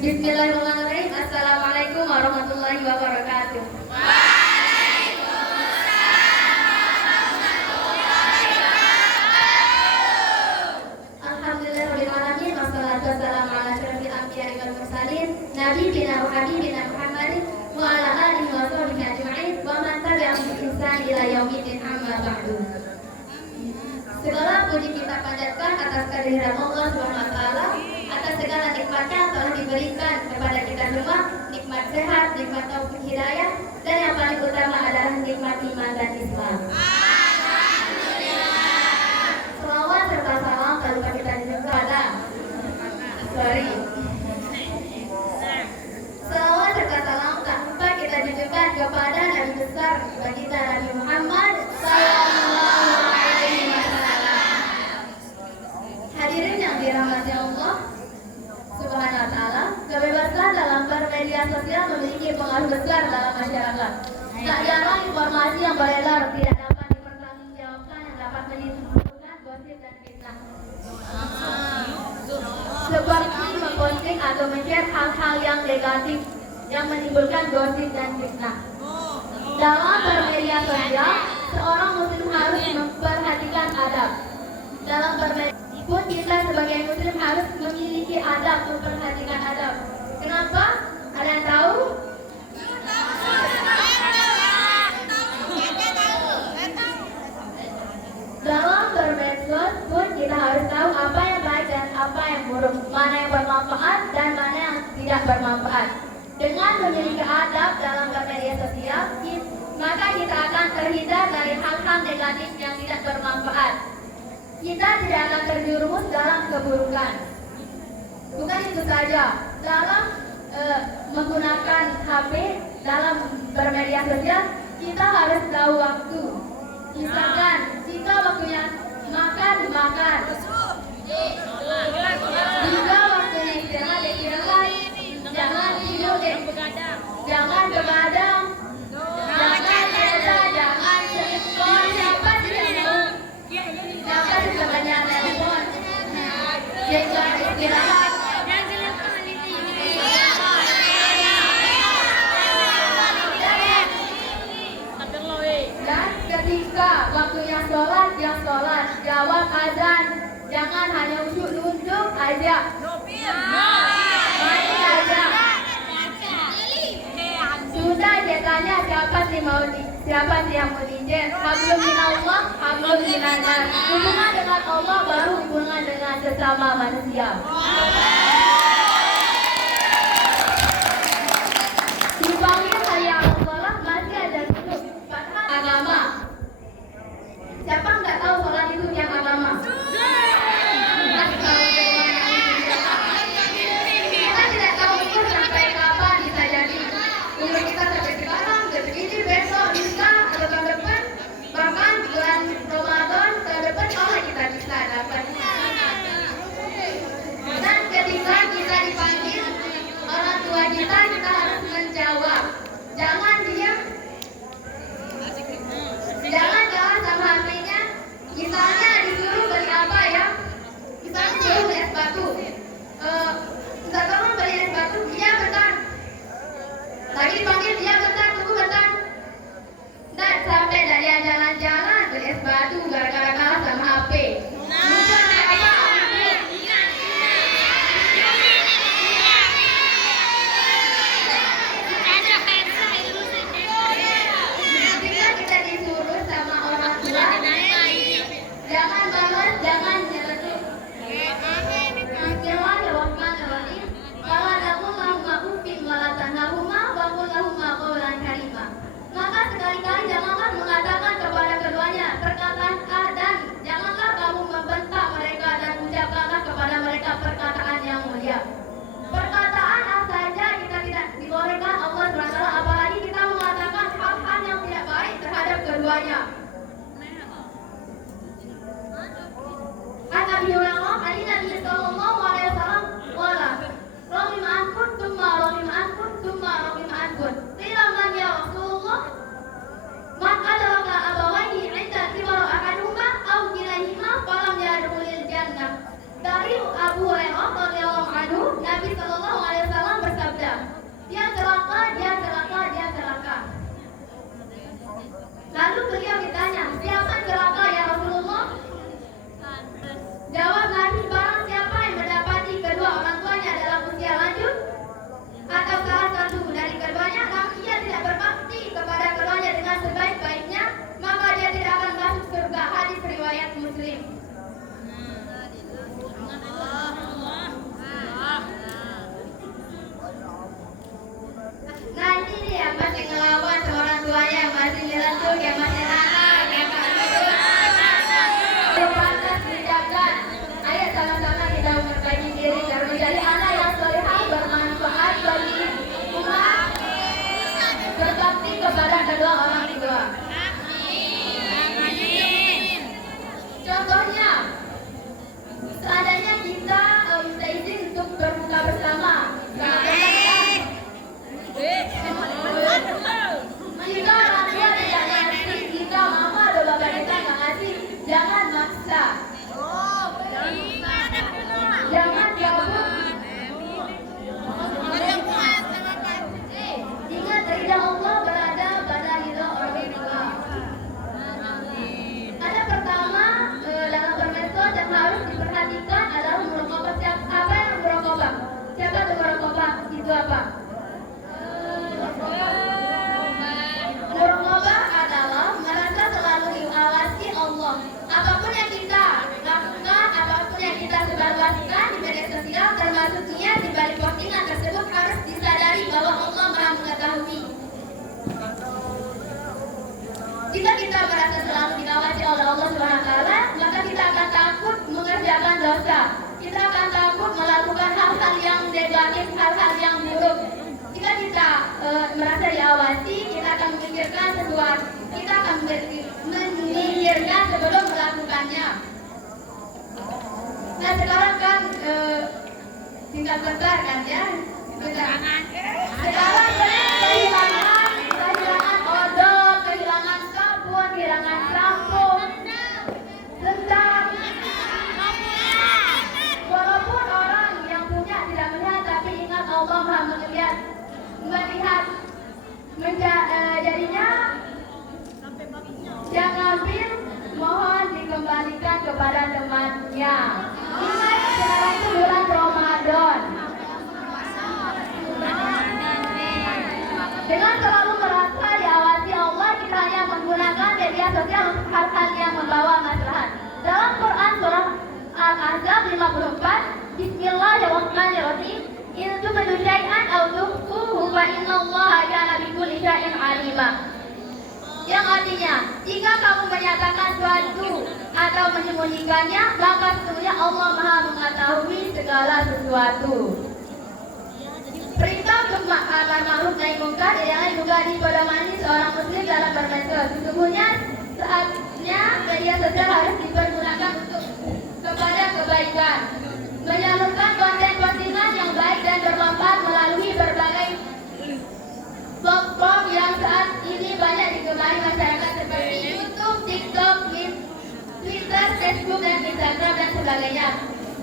Bismillahirrahmanirrahim. Assalamualaikum warahmatullahi wabarakatuh. Alhamdulillahirabbil alamin wassalatu wassalamu ala asyrofil anbiya'i wal mursalin nabiyina wa habibina Muhammadin wa ala alihi wa sahbihi ajma'in wa man tabi'ahum bi ihsan ila yaumiddin amma ba'du. Segala puji kita panjatkan atas kehadiran Allah Subhanahu wa taala, atas segala nikmatnya yang telah diberikan kepada kita semua, nikmat sehat, nikmat taufik hidayah, dan yang paling utama adalah nikmat iman dan Islam. Selawat serta salam selalu kita kepada Selawat serta salam tak lupa kita tujukan kepada Nabi besar baginda Nabi Muhammad sallallahu alaihi wasallam. Hadirin yang dirahmati Allah Subhanahu wa taala, kebebasan dalam bermedia sosial memiliki pengaruh besar dalam masyarakat. Tak jarang informasi yang beredar tidak dapat dipertanggungjawabkan yang dapat menimbulkan gosip dan fitnah. Seperti memposting atau men-share hal-hal yang negatif yang menimbulkan gosip dan fitnah. Dalam bermedia sosial, seorang muslim harus memperhatikan adab. Dalam bermedia pun kita sebagai muslim harus memiliki adab, memperhatikan adab. Kenapa? Ada yang tahu? Dalam bermedsos pun kita harus tahu apa yang baik dan apa yang buruk, mana yang bermanfaat dan mana yang tidak bermanfaat. Dengan memiliki adab dalam bermedia sosial, maka kita akan terhindar dari hal-hal negatif yang tidak bermanfaat. Kita tidak akan terjerumus dalam keburukan. Bukan itu saja, dalam menggunakan HP, dalam bermedia sosial, kita harus tahu waktu. Misalkan, jika waktunya makan. Jika waktunya istirahat, jangan tidur, jangan begadang, jangan lesa, jangan selingkuh, siapa tidak mau, jangan kebanyakan telepon, jangan istirahat. Dan ketika waktunya sholat, jawab azan, jangan hanya ujuk-ujuk aja. Main aja. Sudah ceritanya siapa sih yang mau dijen? Hablum minallah, hablum minannas. Hubungan dengan Allah baru hubungan dengan sesama manusia. Dipanggil hayya 'alas shalah masih ada dulu. Padahal agama. Siapa nggak tahu sholat itu yang agama? Kita tidak tahu umur sampai kapan bisa jadi. Umur kita sampai sekarang, begini besok, bisa atau tahun depan, bahkan bulan Ramadan tahun depan, Allah kita bisa dapat. Dan ketika kita dipanggil orang tua kita harus menjawab. Jangan diam. Jangan sama HP-nya. Misalnya disuruh beli apa ya? Misalnya disuruh beli es batu. Bisa tolong beli es batu? Iya bentar. Lagi dipanggil, iya bentar, tunggu bentar. Dan sampai dari jalan-jalan beli es batu gara-gara kalah sama HP. Bukan apa? Ketika kita disuruh sama orang tua, jangan balas, jangan nyeletuk. Bismillahirrahmanirrahim. kita merasa selalu diawasi oleh Allah Subhanahu wa taala, maka kita akan takut mengerjakan dosa. Kita akan takut melakukan hal-hal yang negatif, hal-hal yang buruk. Jika kita merasa diawasi, kita akan memikirkan sesuatu. Kita akan memikirkan sebelum melakukannya. Nah sekarang kan tinggal bentar kan ya. Sekarang kehilangan odol, kehilangan sabun, kehilangan sampo, tentang walaupun orang yang punya tidak melihat, tapi ingat Allah Maha melihat. Jadinya yang ngambil mohon dikembalikan kepada temannya. Ingat sekarang itu bulan Ramadan. Dengan selalu merasa diawasi Allah, kita hanya menggunakan media sosial untuk hal-hal yang membawa maslahat. Dalam Quran surah Al-Ahzab 54, Bismillahirrahmanirrahim, in tubdu syai'an aw tukhfuhu fa innallaha kana bikulli syai'in 'alima. Yang artinya, jika kamu menyatakan sesuatu atau menyembunyikannya, maka sesungguhnya Allah Maha mengetahui segala sesuatu. Perintah untuk amar ma'ruf nahi munkar ialah juga dipedomani seorang muslim dalam bermedsos. Sesungguhnya saatnya media sosial harus dipergunakan untuk kepada kebaikan, menyalurkan konten-postingan yang baik dan bermanfaat melalui berbagai platform yang saat ini banyak digemari masyarakat seperti YouTube, TikTok, Twitter, Facebook, dan Instagram dan sebagainya.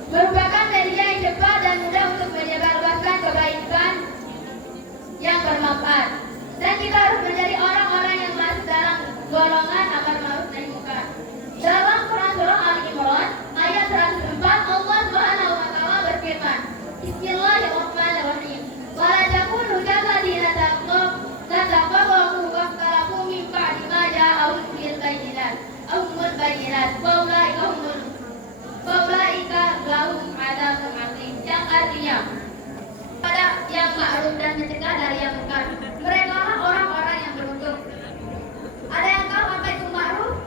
Merupakan media yang cepat dan mudah untuk menyebarluaskan kebaikan yang bermanfaat. Dan kita harus menjadi orang-orang yang masuk dalam golongan amar ma'ruf nahi munkar. Dalam Quran surah Al-Imran ayat 104, Allah Subhanahu wa taala berfirman, Bismillahirrahmanirrahim. Wa la takunu kalladzina taqaw wa min ba'di ma ja'ahum bayyinat. Faulaika lahum adzabun adzim. Yang artinya pada yang ma'ruf dan mencegah dari yang munkar. Mereka lah orang-orang yang beruntung. Ada yang tahu apa itu ma'ruf?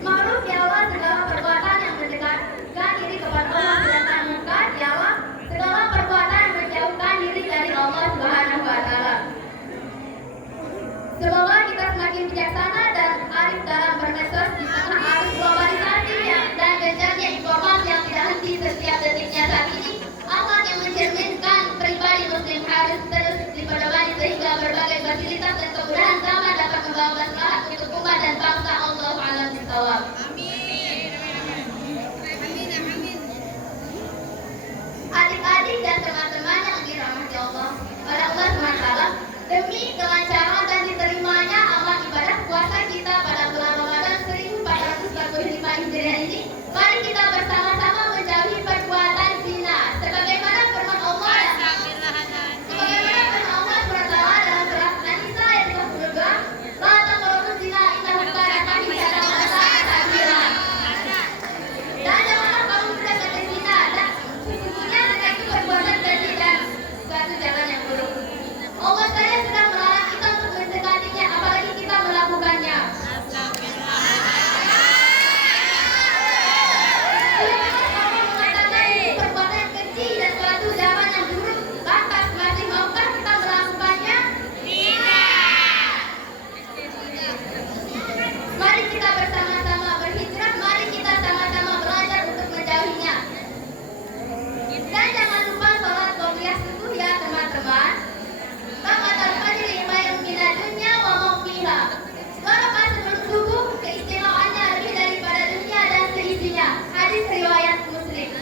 Ma'ruf ialah segala perbuatan yang mendekatkan diri kepada Allah, sedangkan munkar ialah segala perbuatan yang menjauhkan diri dari Allah Subhanahu wa taala. Semoga kita semakin bijaksana dan arif dalam bermedsos di tengah arus globalisasi dan gencarnya informasi yang tidak henti setiap detiknya saat ini. Amal yang mencerminkan pribadi muslim harus terus dipedomani sehingga berbagai fasilitas dan kemudahan zaman dapat membawa maslahat untuk umat dan bangsa. Allahu a'lam bishawab. Adik-adik dan teman-teman yang dirahmati Allah oleh Allah SWT, demi kelancaran dan diterimanya amal ibadah puasa kita pada bulan Ramadan 1445 Hijriah ini, mari kita bersama-sama menjauhi perbuatan zina. Sebagaimana firman Allah SWT dalam surat An-Nisa ayat 32, la taqrabuz zina innahu kana fahishatan wa sa'a sabila. Dan janganlah kamu mendekati zina, dan sesungguhnya zina itu perbuatan keji dan suatu jalan yang buruk. Allah saya sudah melarang kita untuk mendekatinya, apalagi kita melakukannya. Allah mengatakan itu perbuatan keji dan suatu zaman yang buruk. Lantas masih maukah kita melakukannya? Mari kita bersama-sama berhijrah, mari kita sama-sama belajar untuk menjauhinya. Dan jangan lupa sholat qobliyah subuh ya teman-teman. Ramadan fajri khairun minad dunya wa ma fiha. Sholat sebelum subuh keistimewaannya lebih daripada dunia dan seisinya. Hadis riwayat Muslim.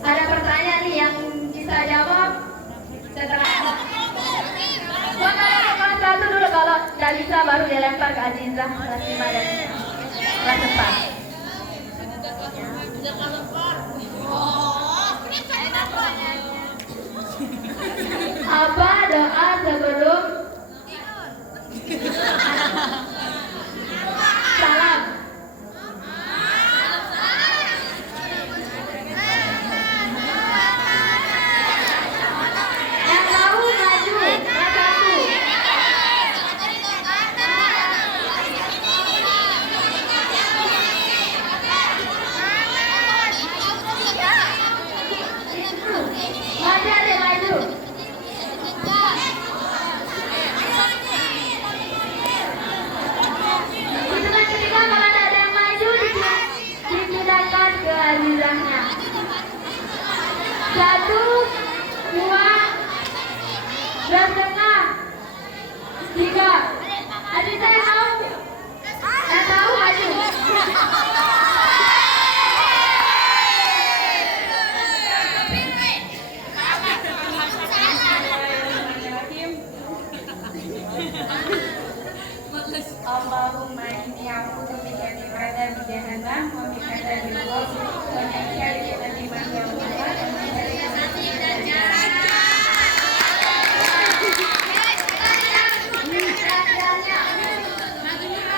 Ada pertanyaan nih yang bisa jawab setelah kelas 1 dulu, kalau tidak bisa baru dilempar ke Azizah kelas 5 dan kelas 4. Apa doa sebelum Tiga. Adik saya tahu. Saya tahu adik. Allahumma inni a'udzu bika min adzabi jahannam wa min adzabil qabr wa min syarri man yamut wa min syarri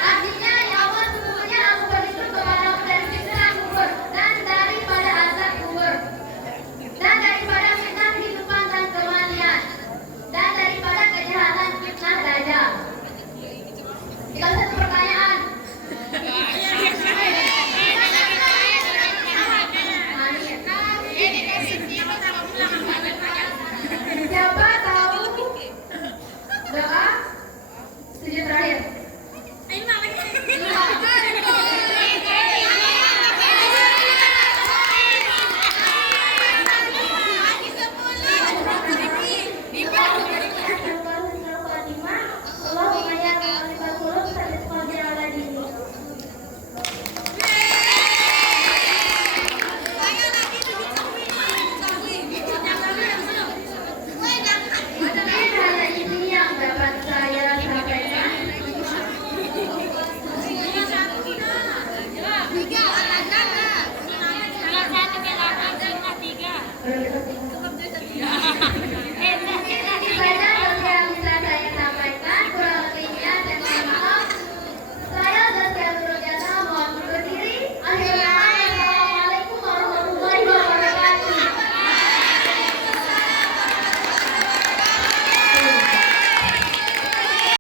Artinya, ya Allah, sesungguhnya aku berlindung kepadamu dari siksa kubur dan daripada azab kubur, dan daripada fitnah kehidupan dan kematian, dan daripada kejahatan fitnah dajjal. Jika satu